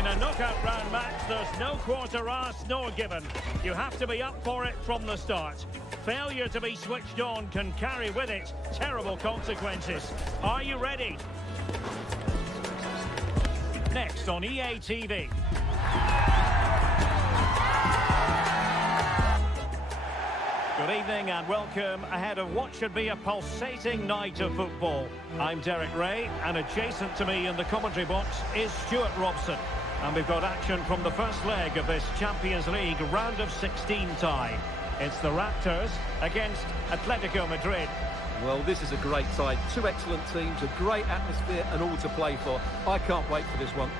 In a knockout round match, there's no quarter asked nor given. You have to be up for it from the start. Failure to be switched on can carry with it terrible consequences. Are you ready? Next on EA TV. Good evening and welcome ahead of what should be a pulsating night of football. I'm Derek Ray, and adjacent to me in the commentary box is Stuart Robson. And we've got action from the first leg of this Champions League round of 16 tie. It's the Raptors against Atlético Madrid. Well, this is a great side. Two excellent teams, a great atmosphere and all to play for. I can't wait for this one.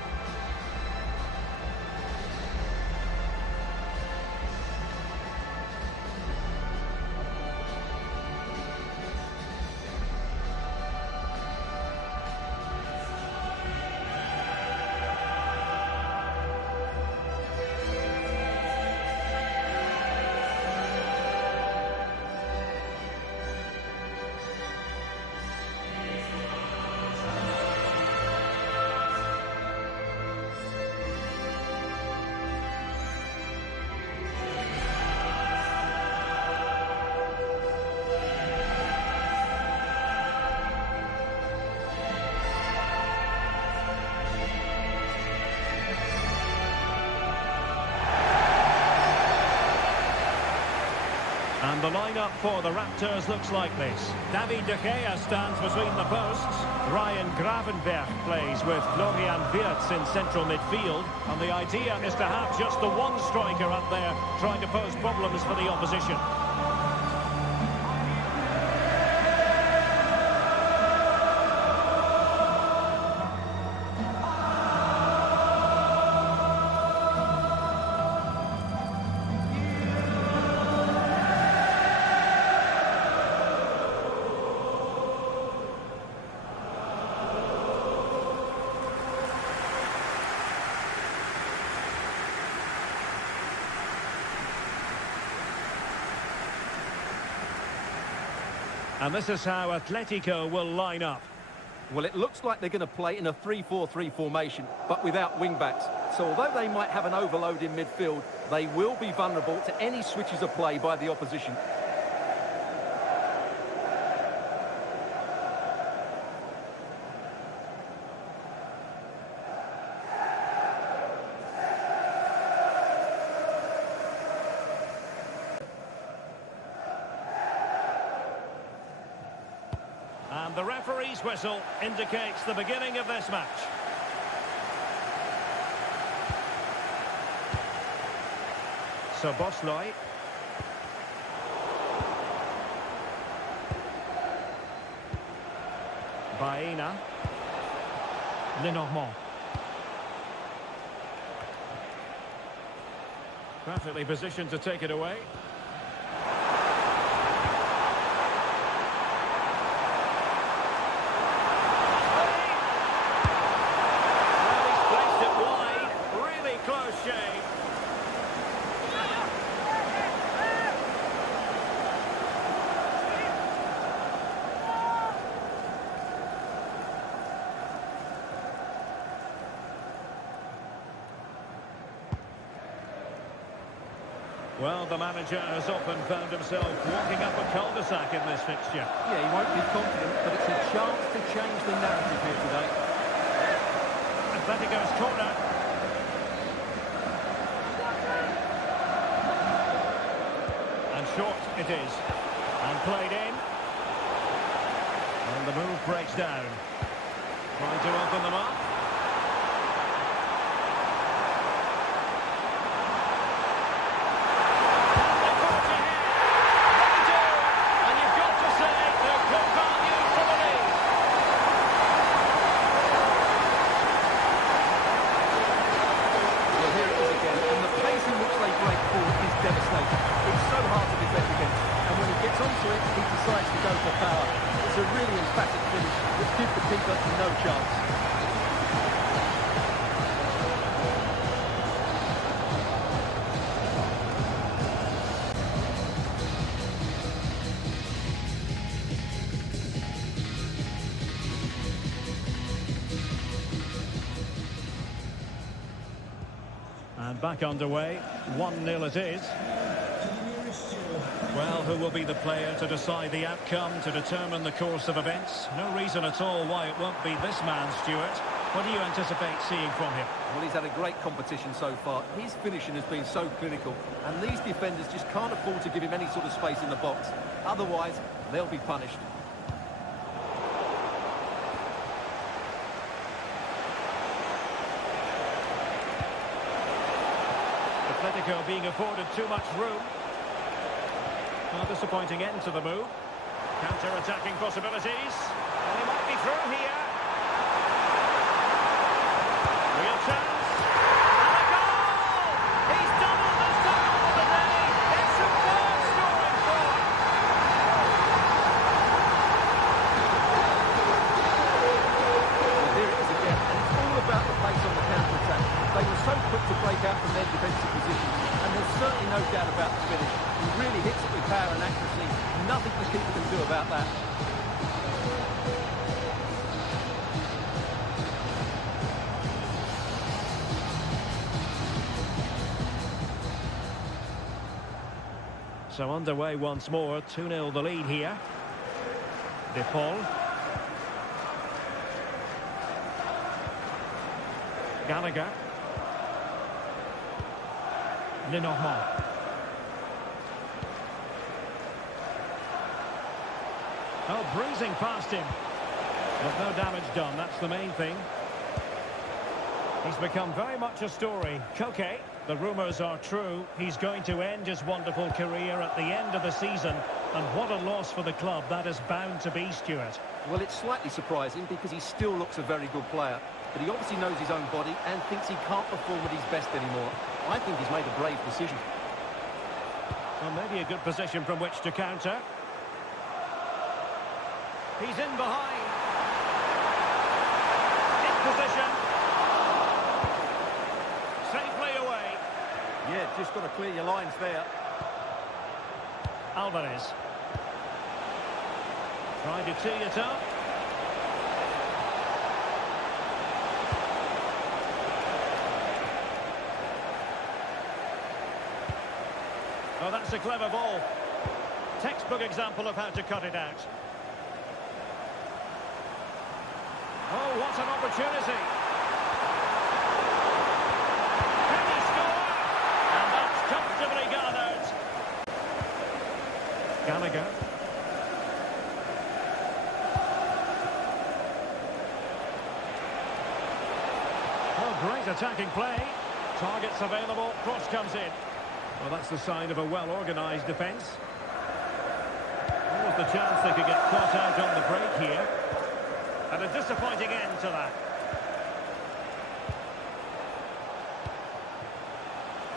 And the lineup for the Raptors looks like this. David De Gea stands between the posts. Ryan Gravenberch plays with Florian Wirtz in central midfield. And the idea is to have just the one striker up there trying to pose problems for the opposition. And this is how Atletico will line up. Well, it looks like they're going to play in a 3-4-3 formation, but without wing-backs. So although they might have an overload in midfield, they will be vulnerable to any switches of play by the opposition. And the referee's whistle indicates the beginning of this match. So Bosley. Baena. Lenormand. Perfectly positioned to take it away. Well, the manager has often found himself walking up a cul-de-sac in this fixture. Yeah, he won't be confident, but it's a chance to change the narrative here today. Atletico's corner. And short it is. And played in. And the move breaks down. Trying to open them up. He decides to go for power. It's a really emphatic finish, which gives the keeper no chance. And back underway, 1-0 it is. Well, who will be the player to decide the outcome, to determine the course of events? No reason at all why it won't be this man, Stuart. What do you anticipate seeing from him? Well, he's had a great competition so far. His finishing has been so clinical, and these defenders just can't afford to give him any sort of space in the box. Otherwise, they'll be punished. Atlético being afforded too much room. A disappointing end to the move. Counter-attacking possibilities. And he might be through here. Real chance. And a goal! He's doubled the total of the day. It's superb scoring form. Well, here it is again, and it's all about the pace on the counter-attack. They were so quick to break out from their defensive positions, and there's certainly no doubt about the finish. He really hits it with power and accuracy. Nothing the keeper can do about that. So underway once more, 2-0 the lead here. De Paul. Gallagher. Lenormand. Oh, breezing past him. But no damage done, that's the main thing. He's become very much a story. Koke, the rumours are true. He's going to end his wonderful career at the end of the season. And what a loss for the club that is bound to be, Stuart. Well, it's slightly surprising because he still looks a very good player. But he obviously knows his own body and thinks he can't perform at his best anymore. I think he's made a brave decision. Well, maybe a good position from which to counter. He's in behind. In position. Safely away. Yeah, just got to clear your lines there. Alvarez. Trying to tee it up. Oh, that's a clever ball. Textbook example of how to cut it out. Oh, what an opportunity. Can he score? And that's comfortably garnered. Gallagher. Oh, great attacking play. Targets available. Cross comes in. Well, that's the sign of a well-organised defence. There was the chance they could get caught out on the break here. And a disappointing end to that.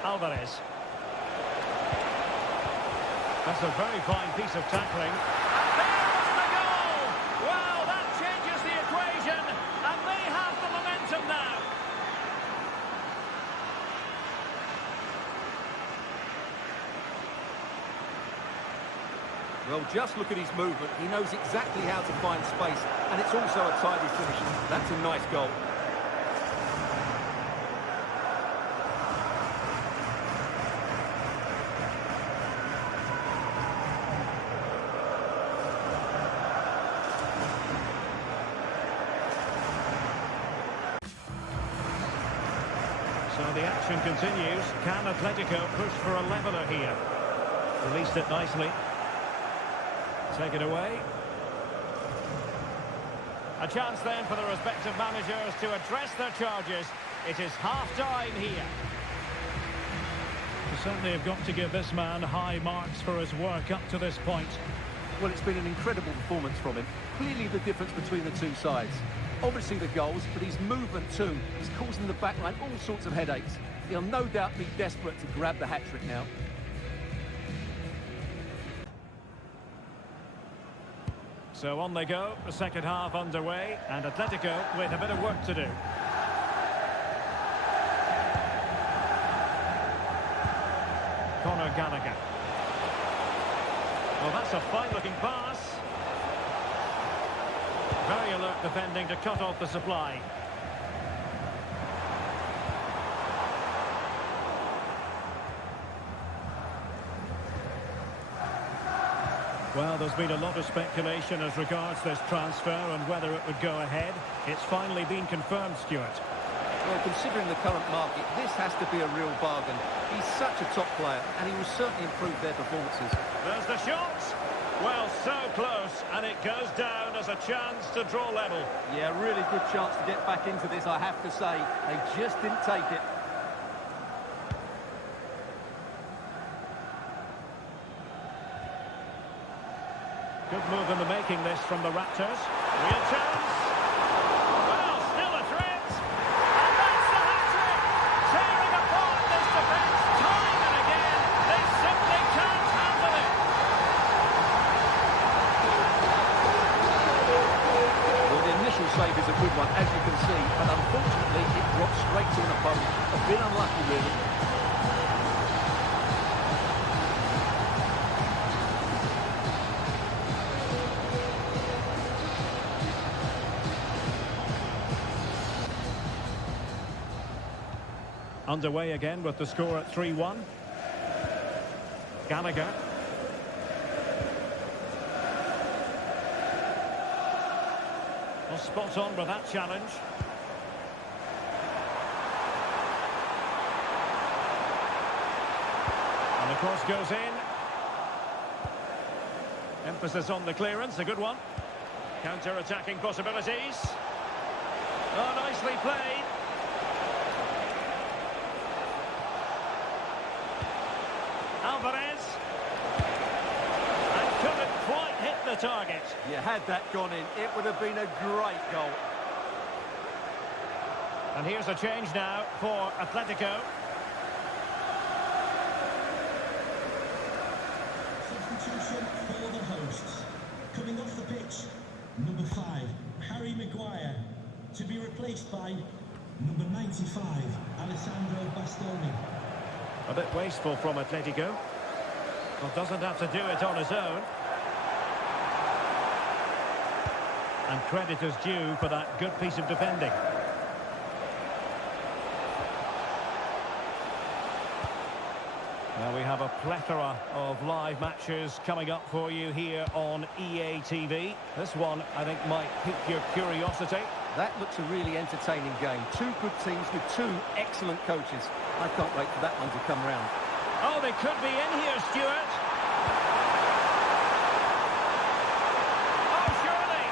Alvarez. That's a very fine piece of tackling. And there's the goal! Well, that changes the equation. And they have the momentum now. Well, just look at his movement. He knows exactly how to find space, and it's also a tidy finish. That's a nice goal. So the action continues. Can Atlético push for a leveller here? Released it nicely. Take it away. A chance then for the respective managers to address their charges. It is half-time here. You certainly have got to give this man high marks for his work up to this point. Well, it's been an incredible performance from him. Clearly the difference between the two sides. Obviously the goals, but his movement too is causing the backline all sorts of headaches. He'll no doubt be desperate to grab the hat-trick now. So on they go, the second half underway, and Atlético with a bit of work to do. Conor Gallagher. Well, that's a fine-looking pass. Very alert defending to cut off the supply. Well, there's been a lot of speculation as regards this transfer and whether it would go ahead. It's finally been confirmed, Stuart. Well, considering the current market, this has to be a real bargain. He's such a top player, and he will certainly improve their performances. There's the shot. Well, so close, and it goes down as a chance to draw level. Yeah, really good chance to get back into this, I have to say. They just didn't take it. Good move in the making this from the Raptors. Real chance. Well, still a threat. And that's the hat-trick. Tearing apart this defence time and again. They simply can't handle it. Well, the initial save is a good one, as you can see, but unfortunately it dropped straight to an opponent. A bit unlucky, really. Underway again with the score at 3-1. Gallagher. Well, spot on with that challenge. And the cross goes in. Emphasis on the clearance, a good one. Counter-attacking possibilities. Oh, nicely played. Alvarez. And couldn't quite hit the target. Yeah, had that gone in, it would have been a great goal. And here's a change now for Atletico. Substitution for the hosts. Coming off the pitch, number 5, Harry Maguire, to be replaced by number 95, Alessandro Bastoni. A bit wasteful from Atletico. Well, doesn't have to do it on his own. And credit is due for that good piece of defending. Now we have a plethora of live matches coming up for you here on EA TV. This one, I think, might pique your curiosity. That looks a really entertaining game. Two good teams with two excellent coaches. I can't wait for that one to come round. Oh, they could be in here, Stuart. Oh, surely.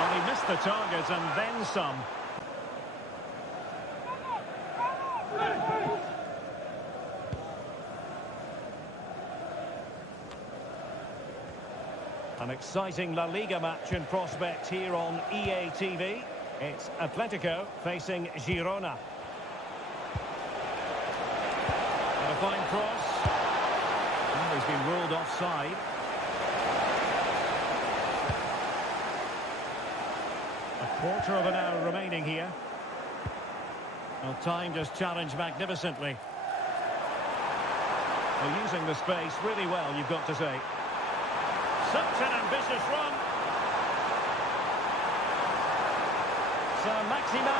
Well, he missed the target and then some. An exciting La Liga match in prospect here on EA TV. It's Atletico facing Girona. And a fine cross. Oh, he's been ruled offside. A quarter of an hour remaining here. Well, time just challenged magnificently. Well, using the space really well, you've got to say. Such an ambitious run. So Maximin.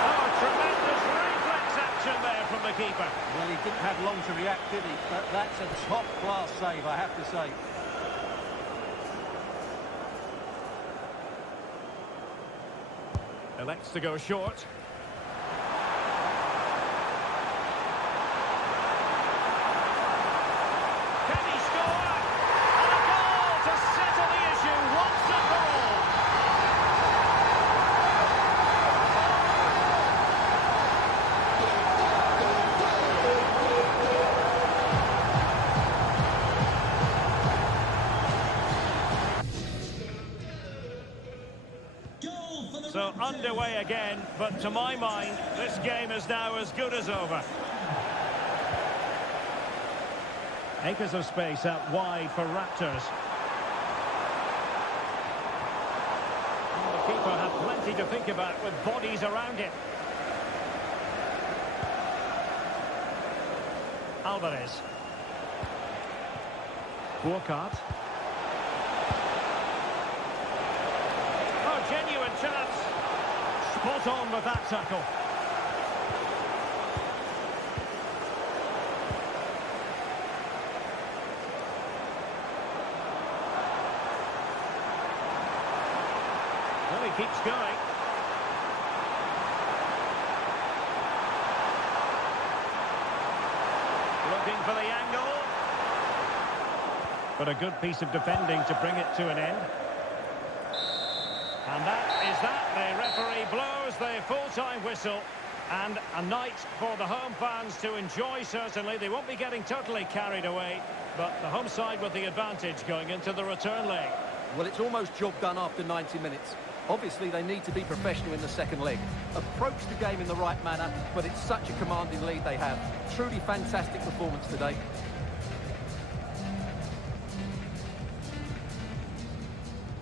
Oh, tremendous reflex action there from the keeper. Well, he didn't have long to react, did he? But that's a top-class save, I have to say. Elects to go short. So underway again, but to my mind, this game is now as good as over. Acres of space out wide for Raptors. And the keeper had plenty to think about with bodies around him. Alvarez. Burkhardt. Oh, genuine chance. Spot on with that tackle. he keeps going. Looking for the angle. But a good piece of defending to bring it to an end. And that is that. The referee blows the full-time whistle. And a night for the home fans to enjoy, certainly. They won't be getting totally carried away. But the home side with the advantage going into the return leg. Well, it's almost job done after 90 minutes. Obviously, they need to be professional in the second leg. Approach the game in the right manner, but it's such a commanding lead they have. Truly fantastic performance today.